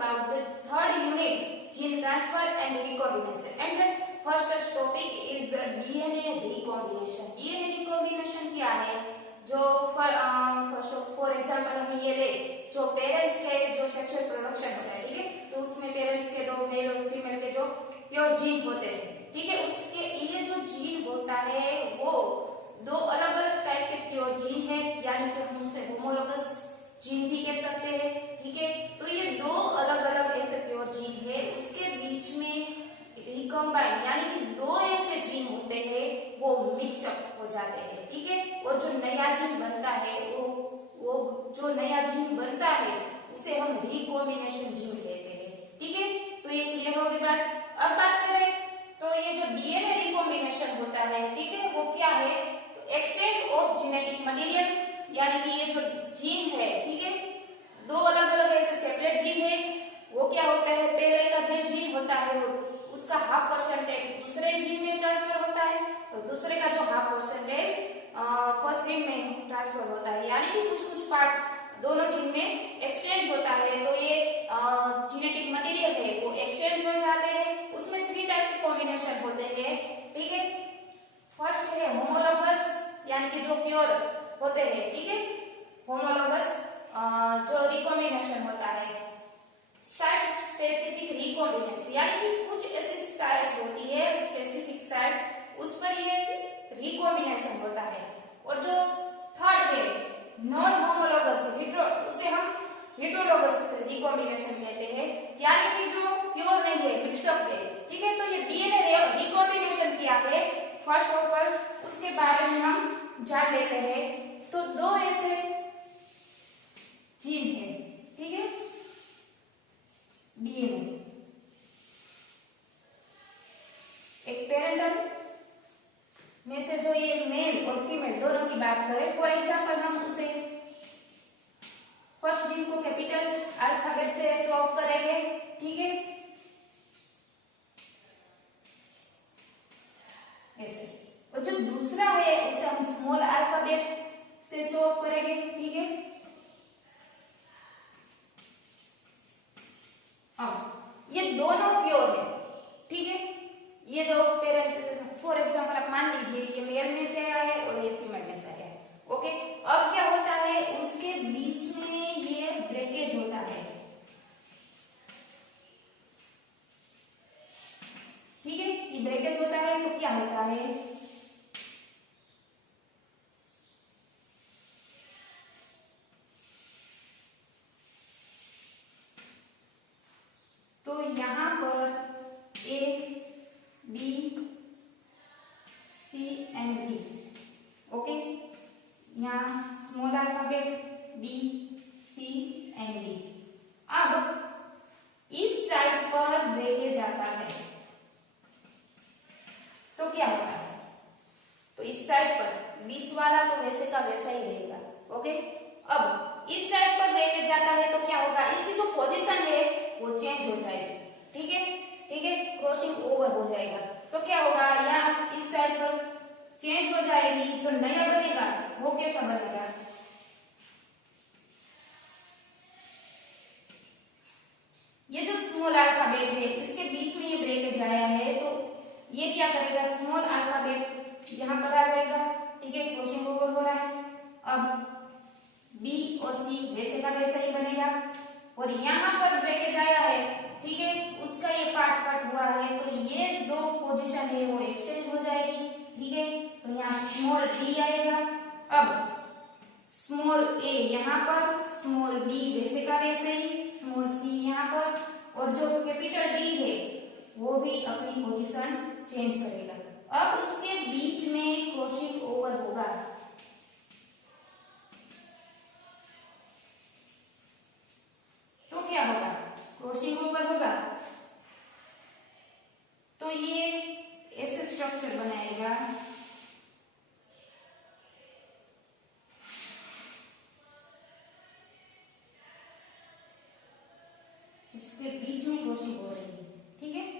about the third unit, gene transfer and recombination. And the first topic is the DNA recombination. DNA recombination क्या है? जो for example हम ये ले, जो पेरेंट्स के जो सेक्सुअल प्रोडक्शन होता है, ठीक है, तो उसमें पेरेंट्स के दो मेल और फीमेल के जो प्योर जीन होते हैं, ठीक है, उसके ये जो जीन होता है वो दो अलग अलग टाइप के प्योर जीन है, यानी कि हम उसे होमोलोगस जीन भी कह सकते हैं, ठीक है। तो ये दो अलग अलग ऐसे प्योर जीन है, उसके बीच में रिकम्बाइन यानी कि दो ऐसे जीन होते हैं वो मिक्सअप हो जाते हैं, ठीक है, और जो नया जीन बनता है वो जो नया जीन बनता है उसे हम रिकॉम्बिनेशन जीन कहते हैं, ठीक है। तो ये क्लियर हो गई बात। अब बात करें तो ये जो डीएनए रिकॉम्बिनेशन होता है, ठीक है, वो क्या है? तो एक्सचेंज ऑफ जेनेटिक मटेरियल, यानी कि ये जो जीन है, ठीक है, दो अलग अलग ऐसे सेपरेट जीन है, वो क्या होता है, पहले का जो जीन होता है वो उसका हाफ परसेंटेज दूसरे जीन में ट्रांसफर होता है और दूसरे का जो हाफ परसेंटेज फर्स्ट जीन में ट्रांसफर होता है, यानी कि कुछ कुछ पार्ट दोनों जीन में एक्सचेंज होता है। तो ये जेनेटिक मटेरियल है वो एक्सचेंज हो जाते हैं, उसमें 3 टाइप के कॉम्बिनेशन होते हैं, ठीक है। फर्स्ट है होमोलोगस, यानी कि जो प्योर होते हैं, ठीक है, होमोलोगस जो रिकॉम्बिनेशन होता है। साइट स्पेसिफिक रिकॉम्बिनेशन, यानी कि कुछ ऐसी साइट होती है स्पेसिफिक साइट, उस पर ये रिकॉम्बिनेशन होता है। और जो थर्ड है नॉन होमोलोगस उसे हम हेटेरोलोगस रिकॉम्बिनेशन कहते हैं, यानी कि जो प्योर नहीं है, मिक्सअप है, ठीक है। तो ये डीएनए रिकॉम्बिनेशन क्या है फर्स्ट ऑफ ऑल उसके बारे में हम जान लेते हैं। तो दो ऐसे जीन है, ठीक है, डीएनए, एक पेरेंटल में से जो ये मेल और फीमेल दोनों की बात करें, फॉर एग्जांपल हम उसे फर्स्ट जीन को कैपिटल अल्फाबेट से शो ऑफ करेंगे, ठीक है, ऐसे। और जो दूसरा है उसे हम स्मॉल अल्फाबेट से शो ऑफ करेंगे, ठीक है। ये दोनों प्योर है, ठीक है, ये जो पेरेंट फॉर एग्जांपल आप मान लीजिए ये मेल में से आया है और ये फीमेल में से आया है, ओके। अब क्या होता है उसके बीच में ये ब्रेकेज होता है, ठीक है, ये ब्रेकेज होता है। तो क्या होता है, तो यहां पर A B C and D, okay, यहाँ small alphabet B C and D. अब इस साइड पर ब्रेकेज आता है तो क्या होता है, तो इस साइड पर बीच वाला तो वैसे का वैसा ही रहेगा, ओके। अब इस साइड पर ब्रेकेज जाता है तो क्या होगा, इसकी जो पोजीशन है वो चेंज हो जाएगी, ठीक है, ठीक है, क्रॉसिंग ओवर हो जाएगा। तो क्या होगा, यहाँ इस साइड पर चेंज हो जाएगी, जो नया बनेगा वो कैसा बनेगा, ये जो स्मॉल अल्फाबेट है इसके बीच में ये ब्रेकेज आया है, तो ये क्या करेगा, स्मॉल अल्फाबेट यहाँ पर आ जाएगा, ठीक है, क्रॉसिंग ओवर हो रहा है। अब बी और सी वैसे का वैसा ही बनेगा, और यहाँ पर ब्रेकेज आया है, ठीक है, उसका ये पार्ट कट हुआ है, तो ये दो पोजीशन है वो एक्सचेंज हो जाएगी, ठीक है। तो यहाँ स्मॉल डी आएगा, अब स्मॉल ए यहाँ पर, स्मॉल बी वैसे का वैसे ही, स्मॉल सी यहाँ पर, और जो कैपिटल डी है वो भी अपनी पोजीशन चेंज करेगा। अब उसके बीच में क्रॉसिंग ओवर होगा, तो क्या होगा, क्रॉसिंग ओवर होगा, तो ये ऐसे स्ट्रक्चर बनाएगा, इसके बीच में क्रॉसिंग हो रही है, ठीक है।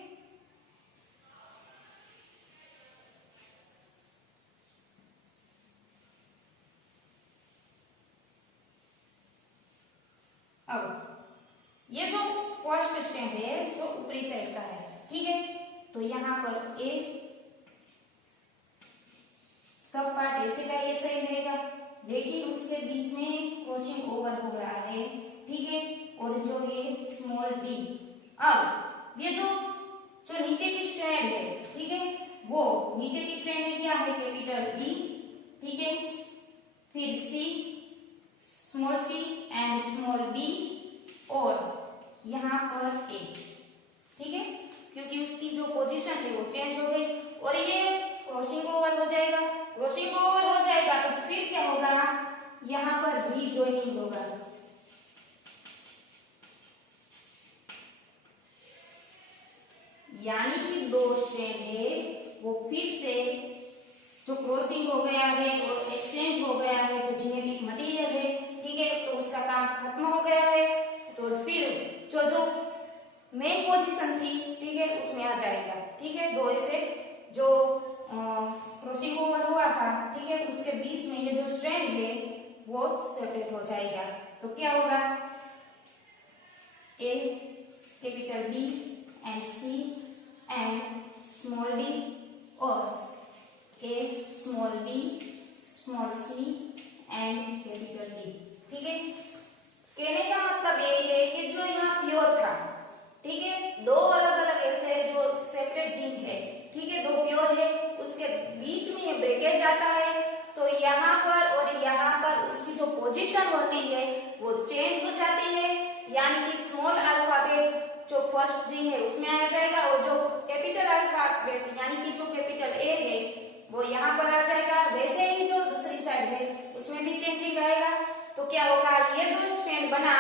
अब ये जो फर्स्ट स्ट्रैंड है जो ऊपरी साइड का है, ठीक है। तो यहाँ पर ए सब पार्ट ऐसे का ऐसा ही रहेगा, लेकिन उसके बीच में क्रॉसिंग ओवर हो रहा है, ठीक है। और जो है स्मॉल डी, अब ये जो नीचे की स्ट्रैंड है, ठीक है, वो नीचे की स्ट्रैंड में क्या है, कैपिटल डी, ठीक है, फिर C, small C and small B, और यहाँ पर ए, ठीक है, क्योंकि उसकी जो पोजीशन है वो चेंज हो गई और ये क्रॉसिंग ओवर हो जाएगा। क्रॉसिंग ओवर हो जाएगा तो फिर क्या होगा, यहाँ पर रीजॉइनिंग होगा, यानी कि दो स्ट्रैंड है वो फिर से जो क्रॉसिंग हो गया है और एक्सचेंज हो गया है, जो जेनेटिक मटेरियल है, ठीक है, तो उसका काम खत्म हो गया है। तो फिर जो मेन पोजीशन थी, ठीक है, उसमें आ जाएगा, ठीक है। दो ऐसे जो क्रॉसिंग ओवर हुआ था, ठीक है, उसके बीच में ये जो स्ट्रैंड है वो सेपरेट हो जाएगा। तो क्या होगा, A capital B and C and small D, और A small B small C and capital D, ठीक है। कहने का मतलब ये है कि जो यहाँ प्योर था, ठीक है, दो अलग अलग ऐसे जो सेपरेट जीन है, ठीक है, दो प्योर है, उसके बीच में ये ब्रेकेज आता है, तो यहाँ पर और यहाँ पर उसकी जो पोजीशन होती है वो चेंज हो जाती है, यानी कि स्मॉल अल्फाबेट जो फर्स्ट जीन है उसमें आ जाएगा और जो कैपिटल अल्फाबेट यानी कि जो कैपिटल ए है वो यहाँ पर आ जाएगा। वैसे ही जो दूसरी साइड है उसमें भी चेंजिंग आएगा। तो क्या होगा, ये जो स्ट्रैंड बना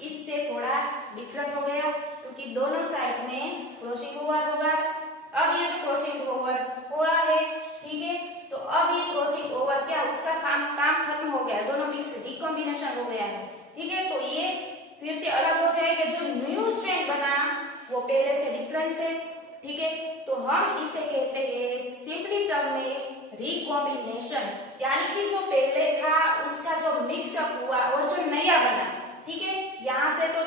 इससे थोड़ा डिफरेंट हो गया, क्योंकि दोनों साइड में क्रॉसिंग ओवर होगा। अब ये जो क्रॉसिंग ओवर हुआ है, ठीक है, तो अब ये क्रॉसिंग ओवर क्या उसका काम खत्म हो गया, दोनों मिक्स रिकॉम्बिनेशन हो गया है, ठीक है। तो ये फिर से अलग हो जाएगा, जो न्यू स्ट्रैंड बना वो पहले से डिफरेंट है, ठीक है। तो हम इसे कहते हैं सिंपली टर्म में रिकॉम्बिनेशन, यानी कि जो पहले था उसका जो मिक्सअप हुआ और जो नया बना, ठीक है, यहाँ से तो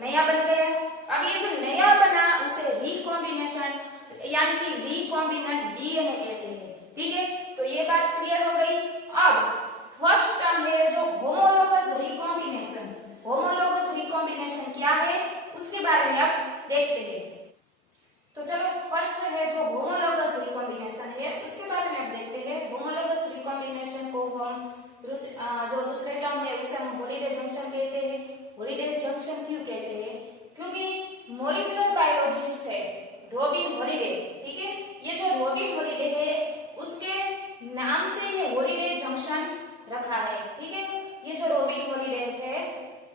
नया बन गया। अब ये जो नया बना उसे रिकॉम्बिनेशन यानी कि रिकॉम्बिनेंट डीएनए कहते हैं, ठीक है। तो ये बात क्लियर हो गई। अब फर्स्ट टर्म है जो होमोलोगस रिकॉम्बिनेशन। होमोलोगस रिकॉम्बिनेशन क्या है उसके बारे में अब देखते हैं। तो चलो फर्स्ट है जो होमोलोगस रिकॉम्बिनेशन है उसके बारे में अब देखते हैं। होमोलोगस रिकॉम्बिनेशन को हम जो दूसरे टर्म है उसे हम हॉलिडे जंक्शन कहते हैं। हॉलिडे जंक्शन क्यों कहते हैं, क्योंकि मॉलिक्यूलर बायोलॉजिस्ट है रॉबिन हॉलिडे, ठीक है, ये जो रॉबिन हॉलिडे है उसके नाम से ये हॉलिडे जंक्शन रखा है, ठीक है। ये जो रॉबिन हॉलिडे थे,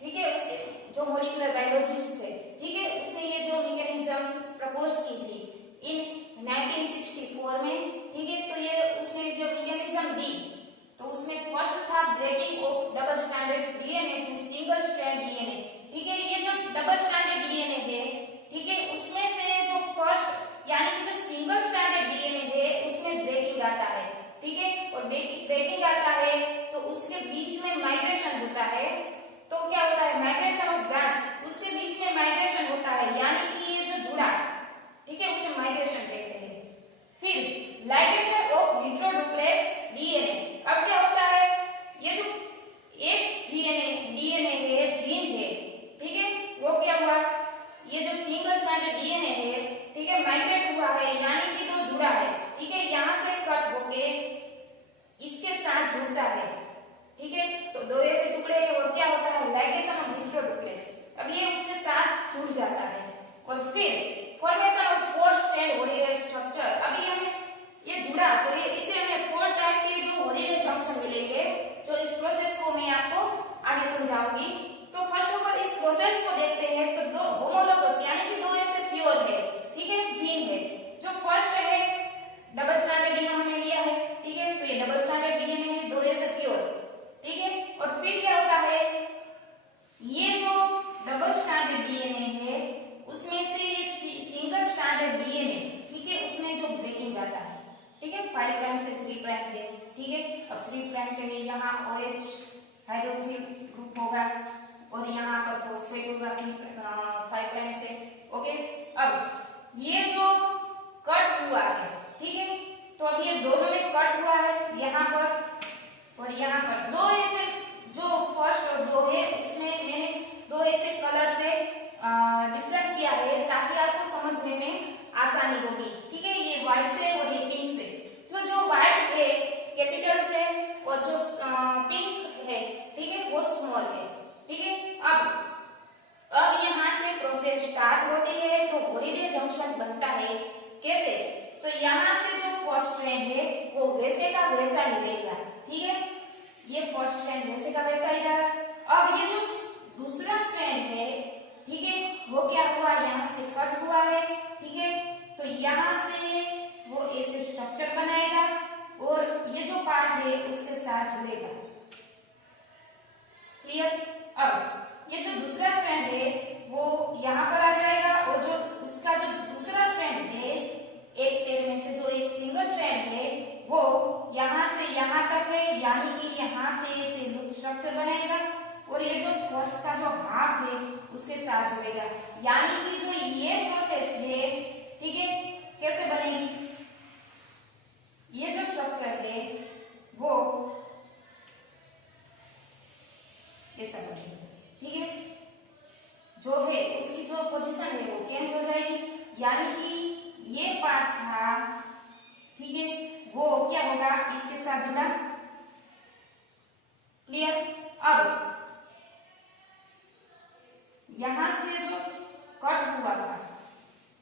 ठीक है, उसके जो मॉलिक्यूलर बायोलॉजिस्ट थे, ठीक है, उसने ये जो मैकेनिज्म प्रपोज की थी इन 1964 में, ठीक है। तो ये उसने जो मैकेनिज्म दी तो उसमें फर्स्ट था breaking of double stranded DNA to single strand DNA, ठीक है। ये जो डबल स्ट्रैंडेड डीएनए है, ठीक है, उसमें से जो फर्स्ट यानी कि जो सिंगल स्ट्रैंडेड डीएनए है उसमें ब्रेकिंग आता है, ठीक है। और ब्रेकिंग आता है तो उसके बीच में माइग्रेशन होता है। तो क्या होता है, माइग्रेशन ऑफ ब्रांच, उसके बीच में माइग्रेशन होता है, यानी कि ये जो जुड़ा, ठीक है, उसे माइग्रेशन कहते हैं। फिर लाइगेशन ऑफ हेटेरोडुप्लेक्स डीएनए। अब क्या होता है, ये जो एक डीएनए है, जीन है, ठीक है, वो क्या हुआ, ये जो सिंगल स्ट्रैंडेड डीएनए है, ठीक है, माइग्रेट हुआ है, यानी कि तो जुड़ा है, ठीक है, यहाँ से कट होके इसके साथ जुड़ता है, ठीक है। तो दो ऐसे टुकड़े हैं और क्या होता है, लाइगेशन ऑफ हेटेरोडुप्लेक्स, अब ये उसके साथ जुड़ जाता है और फिर formation of four strand holiday structure. अभी हमें ये जुड़ा तो ये इसे हमें फोर टाइप के जो हॉलिडे जंक्शन मिलेंगे, जो इस प्रोसेस को मैं आपको आगे समझाऊंगी। तो फर्स्ट ऑफ ऑल इस प्रोसेस को देखते हैं। तो दो होमोलोगस यानी कि दो ऐसे प्योर है, ठीक है, जीन है। जो फर्स्ट है डबल स्ट्रैंडेड डीएनए हमने लिया है, ठीक है, तो ये डबल स्ट्रैंडेड डीएनए है, दो ऐसे प्योर, ठीक है। और फिर क्या होता है, ये जो डबल स्ट्रैंडेड डीएनए है उसमें से ये सिंगल स्ट्रैंडेड डीएनए, ठीक है, उसमें जो ब्रेकिंग आता है, ठीक है, 5 प्राइम से 3 प्राइम है, ठीक है। अब 3 प्राइम पे यहाँ OH हाइड्रोक्सिल ग्रुप होगा और यहाँ पर फॉस्फेट होगा 5 ओके, अब ये जो कट हुआ है, ठीक है, तो अब ये दोनों में कट हुआ है, यहाँ पर और यहाँ पर दो ऐसे जो फर्स्ट और दो है उसमें मैंने दो ऐसे कलर से डिफरेंट किया है ताकि आपको समझने में आसानी होगी, ठीक है। ये व्हाइट से और ये पिंक से, तो जो व्हाइट है कैपिटल से और जो पिंक है, ठीक है, वो स्मॉल है, ठीक है। अब यहाँ से प्रोसेस स्टार्ट होती है तो हॉलिडे जंक्शन बनता है। कैसे? तो यहाँ से जो फर्स्ट स्ट्रैंड है वो वैसे का वैसा ही रहेगा, ठीक है, ये फर्स्ट स्ट्रैंड वैसे का वैसा ही रहा। अब ये जो दूसरा स्ट्रैंड है, ठीक है, वो क्या हुआ, यहाँ से कट हुआ है, ठीक है, तो यहाँ से वो ऐसे स्ट्रक्चर बनाएगा और ये जो पार्ट है उसके साथ जुड़ेगा। क्लियर? अब ये जो दूसरा स्ट्रैंड है वो यहाँ पर आ जाएगा और जो उसका जो दूसरा स्ट्रैंड है, एक पेड़ में से जो एक सिंगल स्ट्रैंड है वो यहाँ से यहाँ तक है, यानी कि यहाँ से ऐसे लूप स्ट्रक्चर बनेगा और ये जो फर्स्ट का जो हाफ है उसके साथ जुड़ेगा, यानी कि जो ये प्रोसेस है, ठीक है, कैसे बनेगी, ये जो स्ट्रक्चर है वो ऐसा बनेगा, ठीक है, जो है उसकी जो पोजीशन है वो चेंज हो जाएगी, यानी कि ये पार्ट था, ठीक है, वो क्या होगा, इसके साथ जुड़ा। क्लियर? अब यहां से जो कट हुआ था,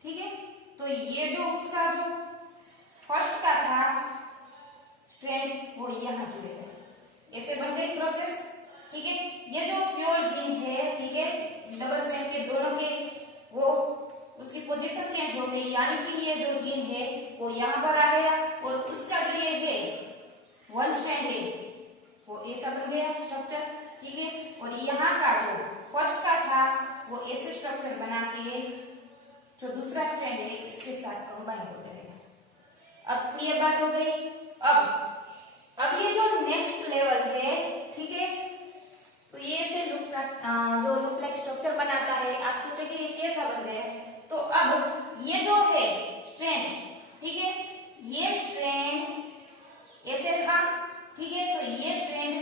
ठीक है, तो ये जो उसका जो फर्स्ट का था स्ट्रैंड वो यहां जुड़ेगा, ऐसे बन गई प्रोसेस, ठीक है। ये जो प्योर जीन है, ठीक है, डबल स्ट्रैंड के दोनों के वो उसकी पोजीशन चेंज हो गई, यानी कि ये जो जीन है वो यहाँ पर आ गया और उसका जो ये है वन स्ट्रैंड है वो ऐसा बन गया स्ट्रक्चर, ठीक है, और यहाँ का जो फर्स्ट का था वो ऐसे स्ट्रक्चर बना के जो दूसरा स्ट्रैंड है इसके साथ कंबाइन हो जाएगा। अब क्लियर बात हो गई। अब ये जो नेक्स्ट लेवल है, ठीक है, तो ये ऐसे जो लूप लाइक स्ट्रक्चर बनाता है, आप सोचोगे ये कैसा बन गया, तो अब ये जो है स्ट्रैंड, ठीक है, ये स्ट्रैंड ऐसे रखा, ठीक है, तो ये स्ट्रैंड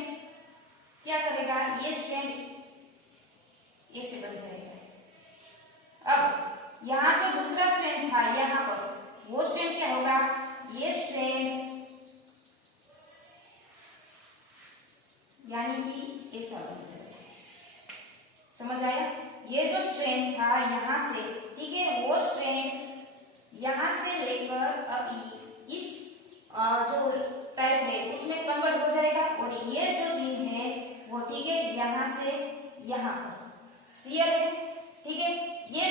क्या करेगा, ये स्ट्रैंड ऐसे बन जाएगा। अब यहाँ जो दूसरा स्ट्रैंड था यहाँ पर, वो स्ट्रैंड क्या होगा, ये स्ट्रैंड यानी कि ऐसा बन जाएगा। समझ आया? ये जो स्ट्रैंड था यहाँ से, ठीक है, वो स्ट्रैंड यहाँ से लेकर अब इस जो टाइप है उसमें कन्वर्ट हो जाएगा और ये जो जीन है वो, ठीक है, यहाँ से यहाँ पर। क्लियर है? ठीक है, ये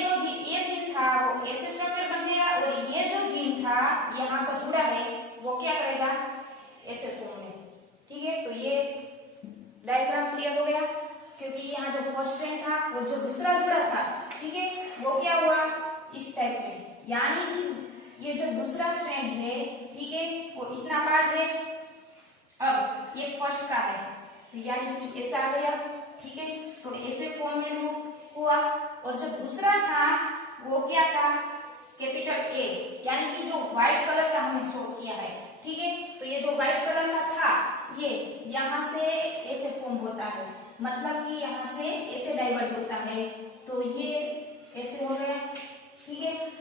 जीन था वो ऐसे स्ट्रक्चर बन गया और ये जो जीन था यहाँ पर जुड़ा है वो क्या करेगा, ऐसे फॉर्म में, ठीक है। तो ये डायग्राम क्लियर हो गया, क्योंकि यहाँ जो फर्स्ट स्ट्रैंड था और जो दूसरा जुड़ा था, ठीक है, वो क्या हुआ, इस टाइप में, यानी कि ये जो दूसरा स्ट्रैंड है, ठीक है, वो इतना पार्ट है, अब ये फर्स्ट का है, तो यानी कि ऐसा आ गया, ठीक है, तो ऐसे फॉर्म में लूप हुआ। और जो दूसरा था वो क्या था, कैपिटल ए, यानी कि जो व्हाइट कलर का हमने शो किया है, ठीक है, तो ये जो व्हाइट कलर का था ये यहाँ से ऐसे फॉर्म होता है, मतलब कि यहाँ से ऐसे डाइवर्ट होता है, तो ये ऐसे हो गया, ठीक है।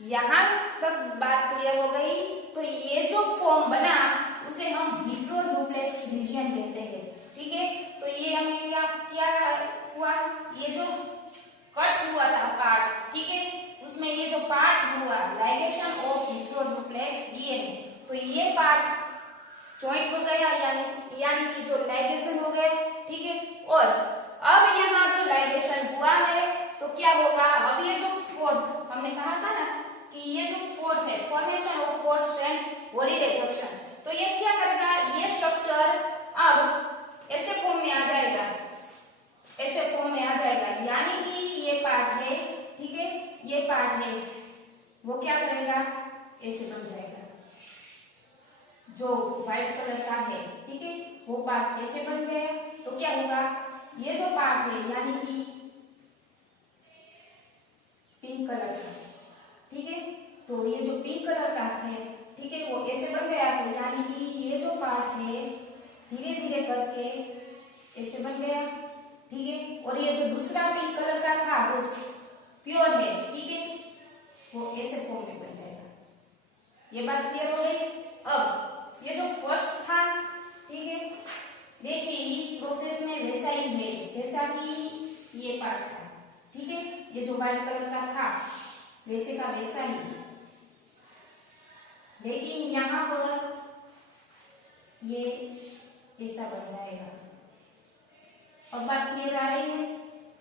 यहाँ तक बात क्लियर हो गई। तो ये जो फॉर्म बना उसे हम विट्रोडुप्लेक्स रीजन कहते हैं, ठीक है। तो ये हमें क्या क्या हुआ, ये जो कट हुआ था पार्ट, ठीक है, उसमें ये जो पार्ट हुआ लाइगेशन ऑफ विट्रोडुप्लेक्स डीएनए, तो ये पार्ट जॉइंट हो गया, यानी कि जो लाइगेशन हो गया, ठीक है। और अब यहाँ जो लाइगेशन हुआ है तो क्या होगा, अब ये जो फोर्थ हमने कहा था ना कि ये जो फोर्थ है, formation of fourth strand holiday junction, तो ये क्या करेगा, ये स्ट्रक्चर अब ऐसे फॉर्म में आ जाएगा, ऐसे फॉर्म में आ जाएगा, यानी कि ये पार्ट है, ठीक है, ये पार्ट है, वो क्या करेगा, ऐसे बन जाएगा, जो व्हाइट कलर का है, ठीक है, वो पार्ट ऐसे बन गया, तो क्या होगा, ये जो पार्ट है यानी कि पिंक पिंक कलर का, ठीक है। तो ये जो पिंक कलर का है, ठीक है, वो ऐसे बन गया। तो यानी कि ये जो पार्ट है धीरे धीरे करके ऐसे बन गया, ठीक है। और ये जो दूसरा पिंक कलर का था जो प्योर है, ठीक है, वो ऐसे फॉर्म में बन जाएगा। ये बात क्लियर हो गई। अब ये जो फर्स्ट था, ठीक है, देखिए इस प्रोसेस में वैसा ही है जैसा कि ये पार्ट था, ठीक है। ये जो व्हाइट कलर का था वैसे का वैसा ही, लेकिन यहाँ पर ये ऐसा बन जाएगा। अब बात क्लियर आ रही है,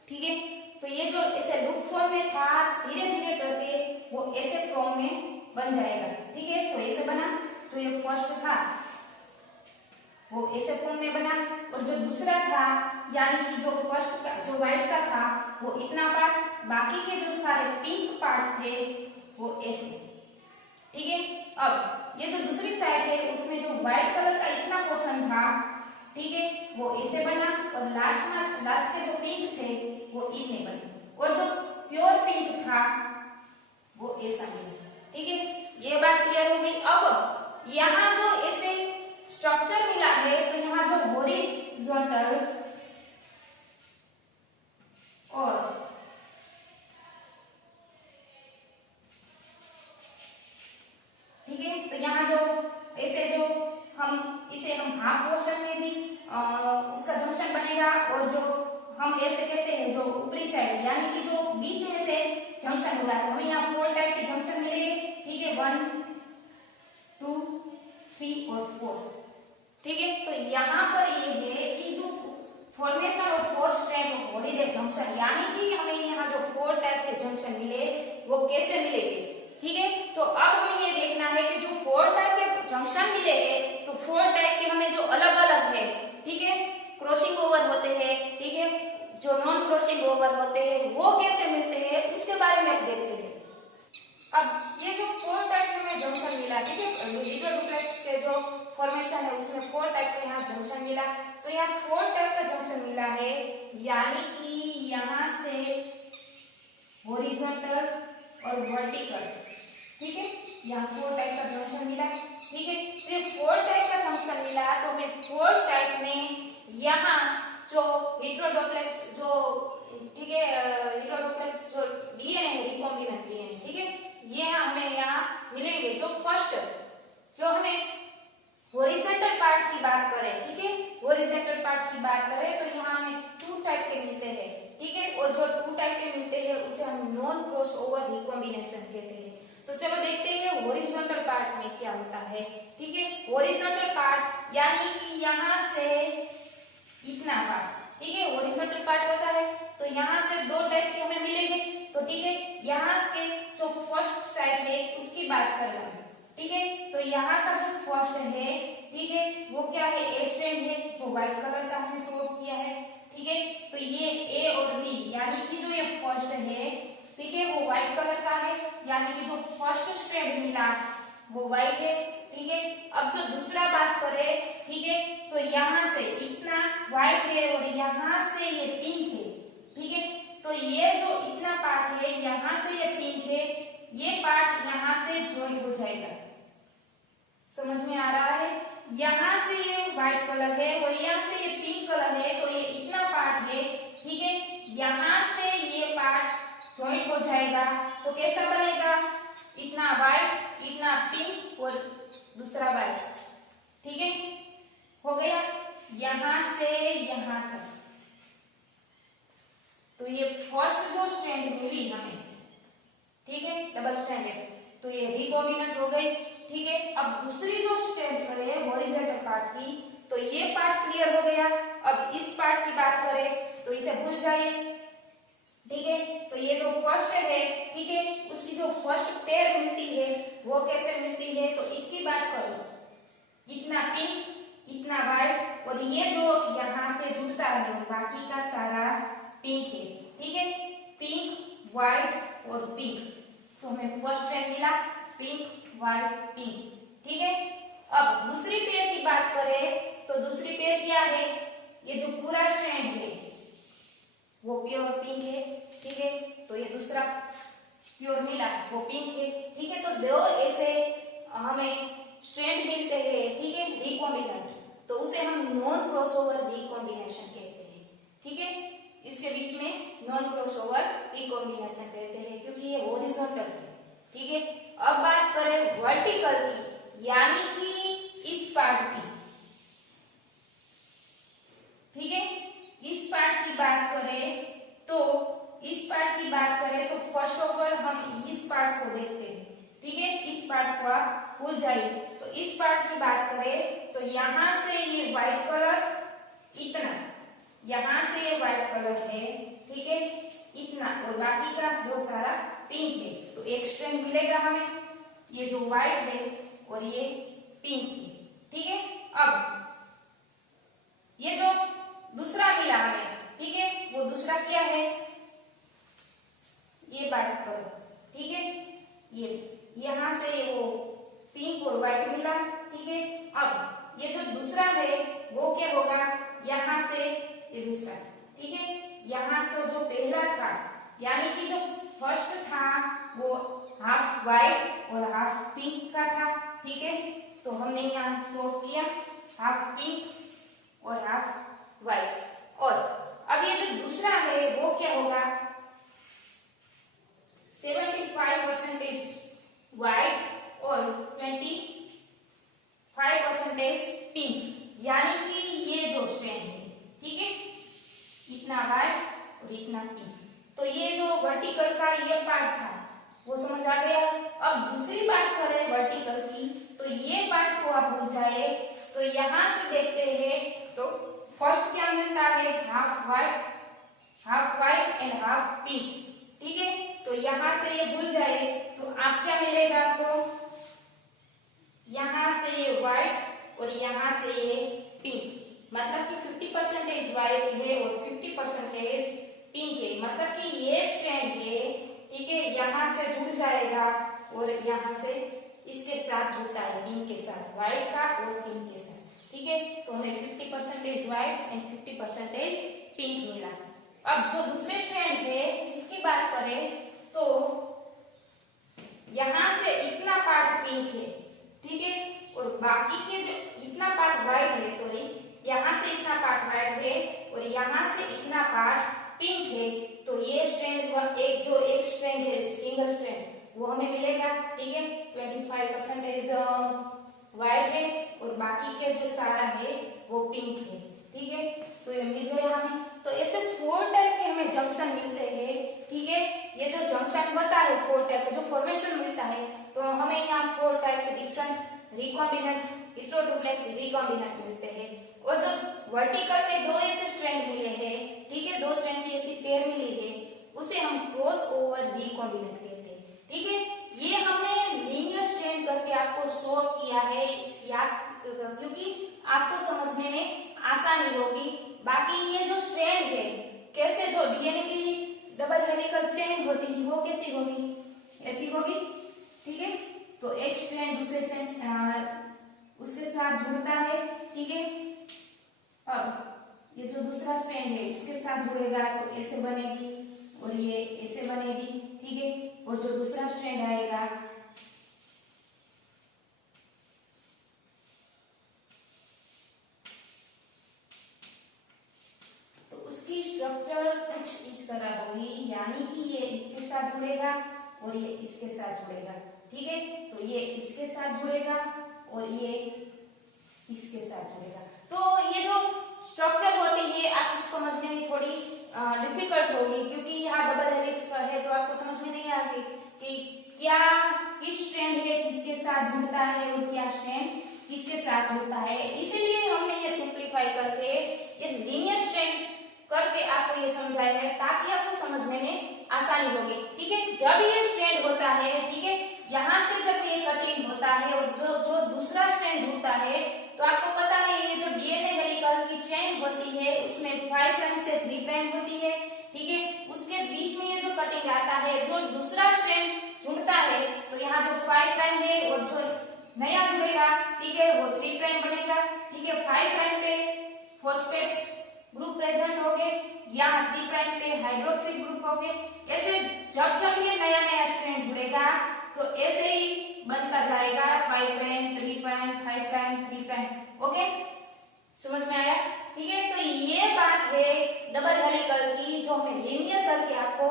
ठीक है। तो ये जो ऐसे लूप फॉर्म में था धीरे धीरे करके वो ऐसे फॉर्म में बन जाएगा, ठीक है। तो ऐसे बना, जो ये फर्स्ट था वो ऐसे फॉर्म में बना, और जो दूसरा था यानी कि जो फर्स्ट का जो व्हाइट का था वो इतना पार्ट, बाकी के जो सारे पिंक पार्ट थे वो ऐसे, ठीक है। अब ये जो दूसरी साइड है उसमें जो व्हाइट कलर का इतना पोर्शन था, ठीक है, वो ऐसे बना, और लास्ट के जो पिंक थे वो इतने बने, और जो प्योर पिंक था वो ऐसा बना, ठीक है। ये बात क्लियर हो गई। अब यहाँ जो ऐसे स्ट्रक्चर मिला है तो यहाँ जो हॉरिजॉन्टल और ठीक है, तो यहाँ जो ऐसे जो हम हाफ पोर्शन में भी उसका जंक्शन बनेगा, और जो हम ऐसे कहते हैं जो ऊपरी साइड यानी कि जो बीच में से जंक्शन होगा, तो हमें यहाँ 4 टाइप के जंक्शन मिलेंगे, ठीक है, 1 2 3 और 4, ठीक है। तो यहाँ पर ये है कि जो formation of 4 strand of horizontal junction, यानी कि हमें यहाँ जो 4 टाइप के जंक्शन मिले वो कैसे मिलेंगे, ठीक है। तो अब हमें ये देखना है कि जो 4 टाइप के जंक्शन मिले हैं तो 4 टाइप के हमें जो अलग अलग है, ठीक है, क्रॉसिंग ओवर होते हैं, ठीक है, जो नॉन क्रॉसिंग ओवर होते हैं वो कैसे मिलते हैं उसके बारे में अब देखते हैं। अब ये जो 4 टाइप के हमें जंक्शन मिला, ठीक है, लीडर डुप्लेक्स के जो फॉर्मेशन है उसमें 4 टाइप के यहाँ जंक्शन मिला। तो यहाँ 4 टाइप का जंक्शन मिला है, यानी कि यहाँ से हॉरिजॉन्टल और वर्टिकल, ठीक है, यहाँ 4 टाइप का जंक्शन मिला, ठीक है। तो ये 4 टाइप का जंक्शन मिला तो हमें 4 टाइप में यहाँ जो हेटेरोडुप्लेक्स जो, ठीक है, हेटेरोडुप्लेक्स जो डीएनए है, रिकॉम्बिनेंट डीएनए, ठीक है, ये हमें यहाँ मिलेंगे। जो फर्स्ट जो हमें हॉरिजॉन्टल पार्ट की बात करें, ठीक है, हॉरिजॉन्टल पार्ट की बात करें तो यहाँ हमें 2 टाइप के मिलते हैं, ठीक है, और जो 2 टाइप के मिलते हैं उसे हम नॉन क्रॉस ओवर रिकॉम्बिनेशन कहते हैं। तो चलो देखते हैं हॉरिजॉन्टल पार्ट में क्या होता है, ठीक है। हॉरिजॉन्टल पार्ट यानी कि यहाँ से इतना पार्ट, ठीक है, हॉरिजॉन्टल पार्ट होता है। तो यहाँ से 2 टाइप के हमें मिलेंगे, तो ठीक है, यहाँ के जो फर्स्ट साइड है उसकी बात कर रहे हैं, ठीक है। तो यहाँ का जो फर्स्ट है, ठीक है, वो क्या है, ए स्ट्रैंड है जो व्हाइट कलर का हमने शो किया है, ठीक है। तो ये ए और बी यानी कि जो ये फर्स्ट है, ठीक है, वो व्हाइट कलर का है, यानी कि जो फर्स्ट स्ट्रैंड मिला वो व्हाइट है, ठीक है। अब जो दूसरा बात करें, ठीक है, तो यहाँ से इतना व्हाइट है और यहाँ से ये पिंक है, ठीक है। तो ये जो इतना पार्ट है यहाँ से ये पिंक है, ये पार्ट यहाँ से ज्वाइन हो जाएगा, समझ में आ रहा है। यहाँ से ये व्हाइट कलर है और यहाँ से ये पिंक कलर है, तो ये इतना पार्ट है, ठीक है, यहाँ से ये पार्ट ज्वाइन हो जाएगा। तो कैसा बनेगा, इतना व्हाइट इतना पिंक और दूसरा व्हाइट, ठीक है, हो गया यहाँ से यहाँ तक। तो ये फर्स्ट जो स्ट्रैंड मिली हमें, ठीक है, डबल स्ट्रैंडेड, तो ये रिकॉम्बिनेंट हो गई, ठीक है। अब दूसरी जो स्ट्रैंड करें हॉरिजॉन्टल पार्ट की, तो ये पार्ट क्लियर हो गया। अब इस पार्ट की बात करें तो इसे भूल जाइए, ठीक है। तो ये जो फर्स्ट है, ठीक है, उसकी जो फर्स्ट पेयर मिलती है वो कैसे मिलती है, तो इसकी बात करो, इतना पिंक इतना व्हाइट, और ये जो यहाँ से जुड़ता है बाकी का सारा पिंक है, ठीक है, पिंक व्हाइट और पिंक। तो हमें फर्स्ट पेयर मिला पिंक व्हाइट पिंक, ठीक है। अब दूसरी पेयर की बात करें तो दूसरी पेयर क्या है, ये जो पूरा स्ट्रैंड है वो प्योर पिंक है, ठीक है। तो ये दूसरा प्योर मिला वो पिंक है, ठीक है। तो दो ऐसे हमें स्ट्रैंड मिलते हैं, ठीक है, रिकॉम्बिनेंट, तो उसे हम नॉन क्रॉसओवर रिकॉम्बिनेशन कहते हैं, ठीक है। इसके बीच में नॉन क्रॉसओवर रिकॉम्बिनेशन कहते हैं क्योंकि ये हॉरिजॉन्टल है, ठीक है। अब बात करें वर्टिकल की, यानी कि इस पार्ट की, ठीक है। इस पार्ट की बात करें तो फर्स्ट ऑफ ऑल हम इस पार्ट को देखते हैं, ठीक है। इस पार्ट को आप भूल जाइए। तो इस पार्ट की बात करें तो यहां से ये व्हाइट कलर इतना, यहां से ये व्हाइट कलर है, ठीक है, इतना, और बाकी का जो सारा पिंक है। तो एक स्ट्रैंड मिलेगा हमें, ये जो व्हाइट है और ये पिंक है, ठीक है। अब ये जो दूसरा मिला हमें, ठीक है, वो दूसरा क्या है, ये बात करो, ठीक है। ये यहां से वो पिंक और व्हाइट मिला, ठीक है। अब ये जो दूसरा है वो क्या होगा, यहां से ये दूसरा, ठीक है, यहां से जो पहला था, यानी कि जो फर्स्ट था वो हाफ व्हाइट और हाफ पिंक का था, ठीक है। तो हमने यहाँ सोल्व किया हाफ पिंक और हाफ व्हाइट। और अब ये जो दूसरा है वो क्या होगा, 75% व्हाइट और 25% पिंक, यानी कि ये जो स्ट्रैंड है, ठीक है, इतना व्हाइट और इतना पिंक। तो ये जो वर्टिकल का ये पार्ट था वो समझ आ गया। अब दूसरी बात करें वर्टिकल की, तो ये पार्ट को आप भूल जाए। तो यहां से देखते हैं तो फर्स्ट क्या मिलता है, half white and half pink, ठीक है। तो यहां से ये भूल जाए तो आप क्या मिलेगा आपको, यहां से ये व्हाइट और यहां से ये पिंक, मतलब कि 50% व्हाइट है और 50% पिंक है, मतलब कि ये स्ट्रैंड है, ठीक है, यहां से जुड़ जाएगा और यहां से इसके साथ जुड़ता है, पिंक के साथ, व्हाइट का और पिंक के साथ, ठीक है। तो हमें 50% व्हाइट एंड 50% पिंक मिला। अब जो दूसरे स्ट्रैंड है उसकी बात करें तो यहां से इतना पार्ट पिंक है, ठीक है, और बाकी के जो इतना पार्ट व्हाइट है, सॉरी, यहां से इतना पार्ट व्हाइट है और यहां से इतना पार्ट पिंक है। तो ये स्ट्रैंड एक स्ट्रैंड है सिंगल स्ट्रैंड वो हमें मिलेगा, ठीक है, 25% व्हाइट है और बाकी के जो सारा है वो पिंक है, ठीक है। तो ये मिल गया हमें। तो ऐसे 4 टाइप के हमें जंक्शन मिलते हैं, ठीक है। ये जो जंक्शन होता है 4 टाइप का जो फॉर्मेशन मिलता है, तो हमें यहाँ 4 टाइप के डिफरेंट रिकॉम्बिनेंट, हेटेरोडुप्लेक्स रिकॉम्बिनेंट मिलते हैं। और जो वर्टिकल में 2 ऐसे स्ट्रैंड मिले हैं, ठीक है, 2 स्ट्रैंड की ऐसी पेयर मिली है, उसे हम क्रॉस ओवर रिकॉम्बिनेंट कहते हैं, ठीक है। ये हमने लीनियर स्ट्रैंड करके आपको शो किया है, क्योंकि आपको समझने में आसानी होगी। बाकी ये जो स्ट्रैंड है, कैसे जो डीएनए की डबल हेलिकल चेन होती है वो कैसी होगी, ऐसी होगी, ठीक है। तो एक स्ट्रैंड दूसरे से उसके साथ जुड़ता है, ठीक है। अब ये जो दूसरा स्ट्रैंड है उसके साथ जुड़ेगा तो ऐसे बनेगी और ये ऐसे बनेगी, ठीक है। और जो दूसरा स्ट्रैंड आएगा तो उसकी स्ट्रक्चर कुछ इस तरह होगी, यानी कि ये इसके साथ जुड़ेगा और ये इसके साथ जुड़ेगा, ठीक है। तो ये इसके साथ जुड़ेगा और ये इसके साथ जुड़ेगा। तो ये जो स्ट्रक्चर होती है आपको समझने में थोड़ी डिफिकल्ट होगी, क्योंकि यहाँ डबल हेलिक्स है तो आपको समझ में नहीं आएगी कि क्या किस स्ट्रैंड है किसके साथ जुड़ता है और क्या स्ट्रैंड किसके साथ जुड़ता है। इसीलिए हमने ये सिंप्लीफाई करके ये लीनियर स्ट्रैंड करके आपको ये समझाया है ताकि आपको समझने में आसानी होगी, ठीक है। जब ये स्ट्रैंड होता है, ठीक है, यहाँ से जब ये कटिंग होता है और जो दूसरा स्ट्रैंड जुड़ता है, तो आपको पता है ये जो डीएनए हेलिकल की चेन होती है उसमें 5 प्राइम से 3 प्राइम होती है, ठीक है। उसके बीच में ये जो कटिंग आता है, जो दूसरा स्ट्रैंड जुड़ता है, तो यहाँ जो 5 प्राइम है और जो नया जुड़ेगा, ठीक है, वो 3 प्राइम बनेगा, ठीक है। 5 प्राइम पे फॉस्फेट ग्रुप प्रेजेंट हो गए, यहाँ 3 प्राइम पे हाइड्रोक्सिल ग्रुप हो गए। ऐसे जब जब ये नया नया स्ट्रैंड जुड़ेगा तो ऐसे ही बनता जाएगा 5 prime 3 prime 5 prime 3 prime. Okay, समझ में आया? ठीक है, तो ये बात है डबल हेलिकल की, जो हमें लीनियर करके आपको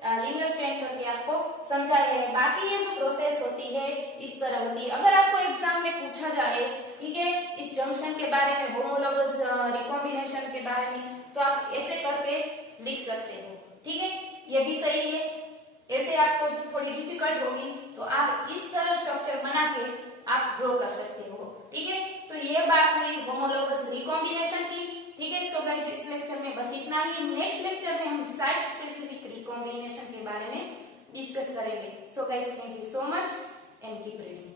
लीनियर स्ट्रैंड करके आपको समझाया है। बाकी ये जो प्रोसेस होती है इस तरह होती है। अगर आपको एग्जाम में पूछा जाए, ठीक है, इस जंक्शन के बारे में, होमोलोगस रिकॉम्बिनेशन के बारे में, तो आप ऐसे करके लिख सकते हो। ठीक है, ये भी सही है। ऐसे आपको थोड़ी डिफिकल्ट होगी तो आप इस तरह स्ट्रक्चर बना के आप ड्रॉ कर सकते हो। ठीक है, तो ये बात हुई होमोलोगस रिकॉम्बिनेशन की। ठीक है, सो गाइस इस लेक्चर में बस इतना ही। नेक्स्ट लेक्चर में हम साइट स्पेसिफिक रिकॉम्बिनेशन के बारे में डिस्कस करेंगे। So guys thank you so much and keep reading.